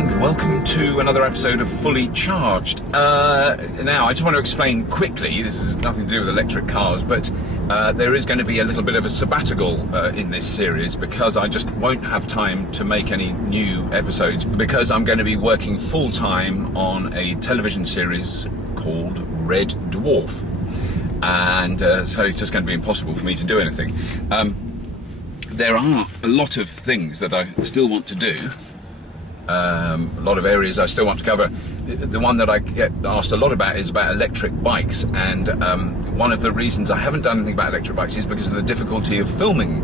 and welcome to another episode of Fully Charged. Now, I just want to explain quickly, this has nothing to do with electric cars, but there is going to be a little bit of a sabbatical in this series because I just won't have time to make any new episodes because I'm going to be working full-time on a television series called Red Dwarf. And so it's just going to be impossible for me to do anything. There are a lot of things that I still want to do. A lot of areas I still want to cover. The one that I get asked a lot about is about electric bikes, and one of the reasons I haven't done anything about electric bikes is because of the difficulty of filming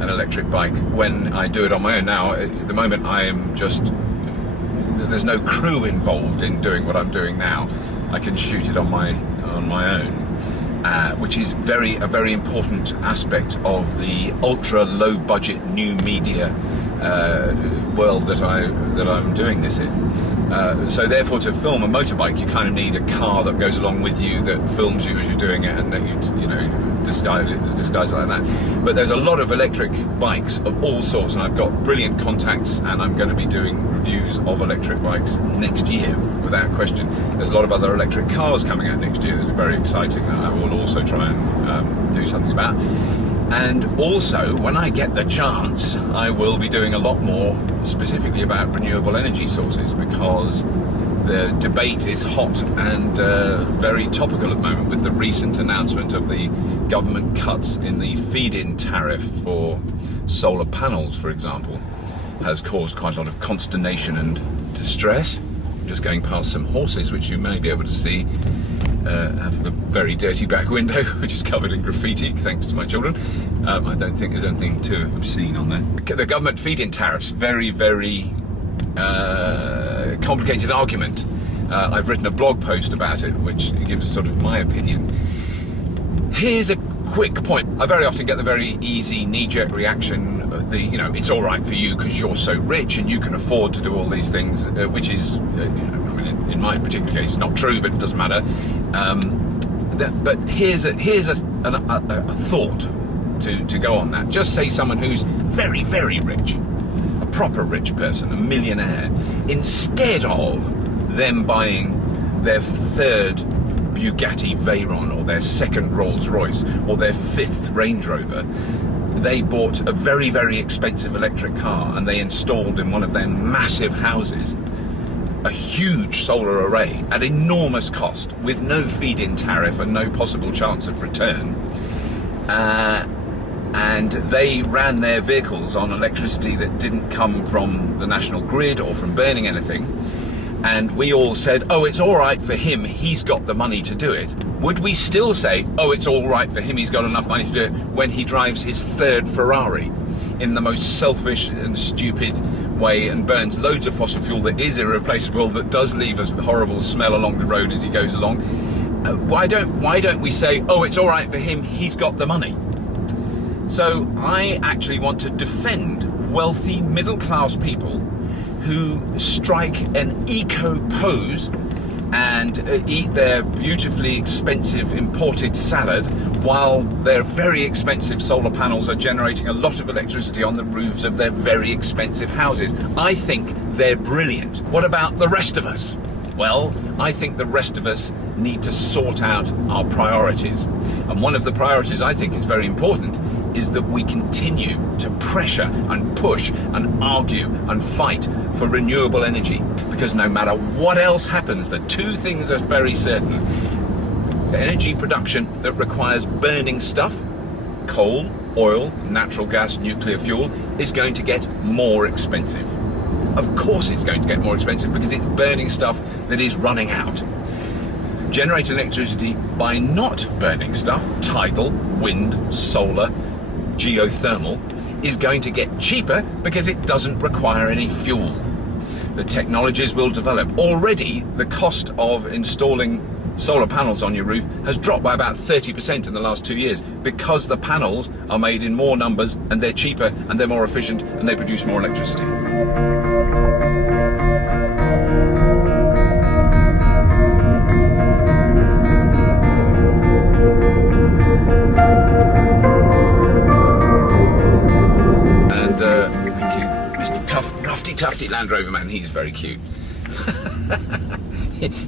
an electric bike when I do it on my own. Now, at the moment, there's no crew involved in doing what I'm doing now. I can shoot it on my own. Which is a very important aspect of the ultra low budget new media world that I'm doing this in. So therefore, to film a motorbike, you kind of need a car that goes along with you, that films you as you're doing it, and that you disguise it like that. But there's a lot of electric bikes of all sorts, and I've got brilliant contacts, and I'm going to be doing reviews of electric bikes next year, without question. There's a lot of other electric cars coming out next year that are very exciting that I will also try and do something about. And also, when I get the chance, I will be doing a lot more specifically about renewable energy sources, because the debate is hot and very topical at the moment with the recent announcement of the government cuts in the feed-in tariff for solar panels, for example, has caused quite a lot of consternation and distress. I'm just going past some horses, which you may be able to see out of the very dirty back window, which is covered in graffiti, thanks to my children. I don't think there's anything too obscene on there. The government feed-in tariffs, very complicated argument. I've written a blog post about it, which gives sort of my opinion. Here's a quick point. I very often get the very easy knee-jerk reaction, it's all right for you because you're so rich and you can afford to do all these things, which is, in my particular case, not true, but it doesn't matter. But here's a thought to go on that. Just say someone who's very rich, a proper rich person, a millionaire, instead of them buying their third Bugatti Veyron or their second Rolls Royce or their fifth Range Rover, they bought a very expensive electric car and they installed in one of their massive houses a huge solar array at enormous cost with no feed-in tariff and no possible chance of return. And they ran their vehicles on electricity that didn't come from the national grid or from burning anything. And we all said, oh, it's all right for him, he's got the money to do it. Would we still say, oh, it's all right for him, he's got enough money to do it, when he drives his third Ferrari in the most selfish and stupid way and burns loads of fossil fuel that is irreplaceable, that does leave a horrible smell along the road as he goes along? Why don't we say, oh, it's all right for him, he's got the money? So I actually want to defend wealthy middle-class people who strike an eco-pose and eat their beautifully expensive imported salad while their very expensive solar panels are generating a lot of electricity on the roofs of their very expensive houses. I think they're brilliant. What about the rest of us? Well, I think the rest of us need to sort out our priorities. And one of the priorities I think is very important is that we continue to pressure and push and argue and fight for renewable energy. Because no matter what else happens, the two things are very certain. The energy production that requires burning stuff, coal, oil, natural gas, nuclear fuel, is going to get more expensive. Of course it's going to get more expensive because it's burning stuff that is running out. Generating electricity by not burning stuff, tidal, wind, solar, geothermal, is going to get cheaper because it doesn't require any fuel. The technologies will develop. Already, the cost of installing solar panels on your roof has dropped by about 30% in the last 2 years because the panels are made in more numbers and they're cheaper and they're more efficient and they produce more electricity. tufty Land Rover man, he's very cute.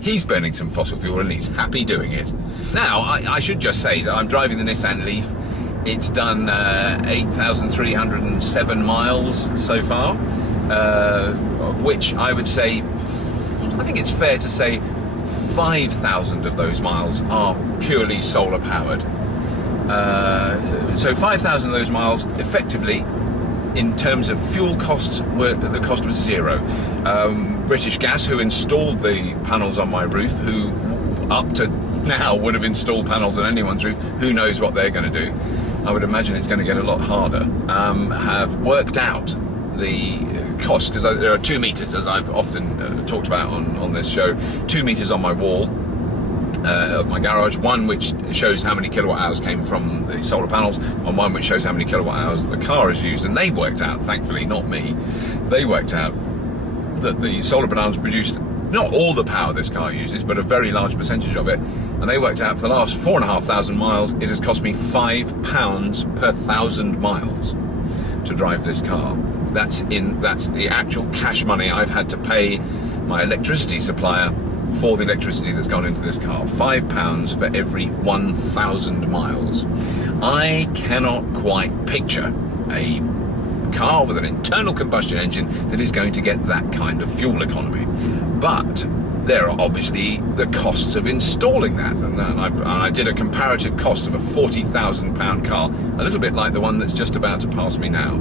He's burning some fossil fuel and he's happy doing it. Now, I should just say that I'm driving the Nissan Leaf. It's done 8,307 miles so far, of which I would say, I think it's fair to say 5,000 of those miles are purely solar powered. So 5,000 of those miles effectively, in terms of fuel costs, the cost was zero. British Gas, who installed the panels on my roof, who up to now would have installed panels on anyone's roof, who knows what they're going to do. I would imagine it's going to get a lot harder. Have worked out the cost, because there are 2 meters, as I've often talked about on this show, 2 meters on my wall of my garage, one which shows how many kilowatt hours came from the solar panels, and one which shows how many kilowatt hours the car has used. And they worked out, thankfully not me, they worked out that the solar panels produced not all the power this car uses, but a very large percentage of it. And they worked out for the last 4,500 miles, it has cost me £5 per 1,000 miles to drive this car. That's the actual cash money I've had to pay my electricity supplier for the electricity that's gone into this car. £5 for every 1,000 miles. I cannot quite picture a car with an internal combustion engine that is going to get that kind of fuel economy. But there are obviously the costs of installing that, and I did a comparative cost of a £40,000 car, a little bit like the one that's just about to pass me now.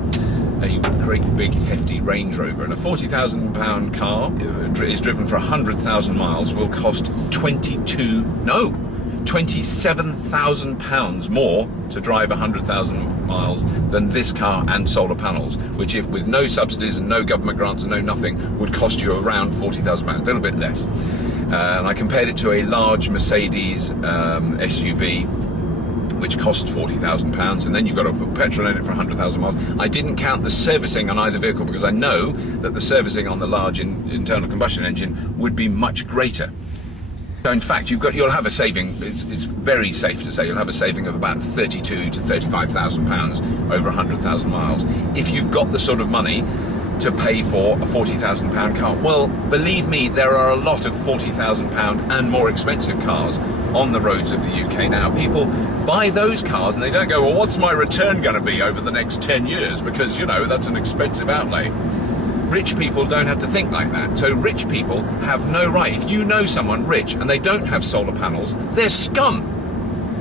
A great big hefty Range Rover, and a £40,000 car is driven for 100,000 miles will cost £27,000 more to drive 100,000 miles than this car and solar panels, which, if with no subsidies and no government grants and no nothing, would cost you around £40,000, a little bit less. And I compared it to a large Mercedes SUV, which costs £40,000, and then you've got to put petrol in it for 100,000 miles. I didn't count the servicing on either vehicle, because I know that the servicing on the large internal combustion engine would be much greater. So in fact, you'll have a saving. It's very safe to say you'll have a saving of about £32,000 to £35,000 over 100,000 miles if you've got the sort of money to pay for a £40,000 car. Well, believe me, there are a lot of £40,000 and more expensive cars on the roads of the UK now. People buy those cars and they don't go, well, what's my return going to be over the next 10 years? Because, you know, that's an expensive outlay. Rich people don't have to think like that. So rich people have no right. If you know someone rich and they don't have solar panels, they're scum.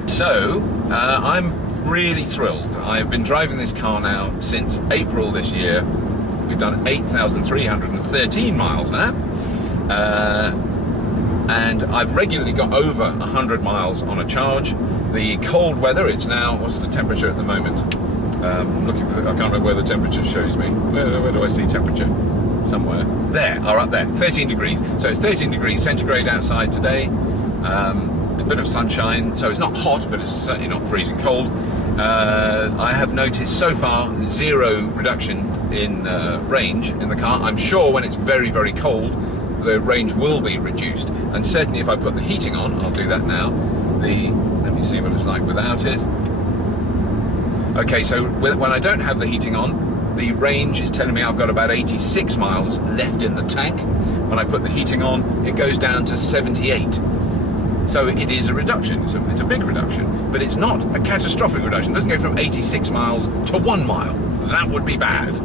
So I'm really thrilled. I've been driving this car now since April this year. We've done 8,313 miles now. And I've regularly got over 100 miles on a charge. The cold weather, it's now, what's the temperature at the moment? I'm looking for, I can't remember where the temperature shows me. Where do I see temperature? Somewhere. There, up there, 13 degrees. So it's 13 degrees centigrade outside today. A bit of sunshine, so it's not hot, but it's certainly not freezing cold. I have noticed so far zero reduction in range in the car. I'm sure when it's very, very cold, the range will be reduced. And certainly if I put the heating on, I'll do that now. Let me see what it's like without it. Okay, so when I don't have the heating on, the range is telling me I've got about 86 miles left in the tank. When I put the heating on, it goes down to 78. So it is a reduction, it's a big reduction, but it's not a catastrophic reduction. It doesn't go from 86 miles to 1 mile. That would be bad.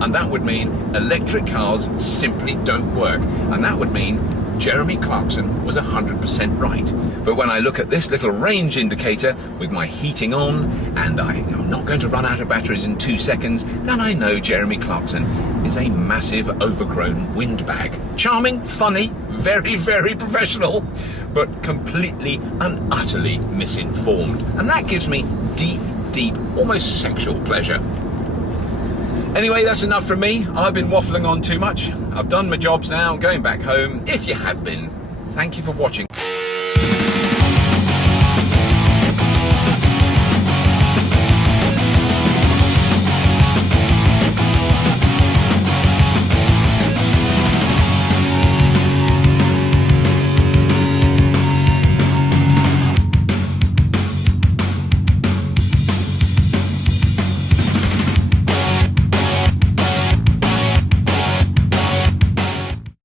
And that would mean electric cars simply don't work. And that would mean Jeremy Clarkson was 100% right. But when I look at this little range indicator with my heating on, and I'm not going to run out of batteries in 2 seconds, then I know Jeremy Clarkson is a massive overgrown windbag. Charming, funny, very, very professional, but completely and utterly misinformed. And that gives me deep, deep, almost sexual pleasure. Anyway, that's enough from me. I've been waffling on too much. I've done my jobs now, I'm going back home. If you have been, thank you for watching.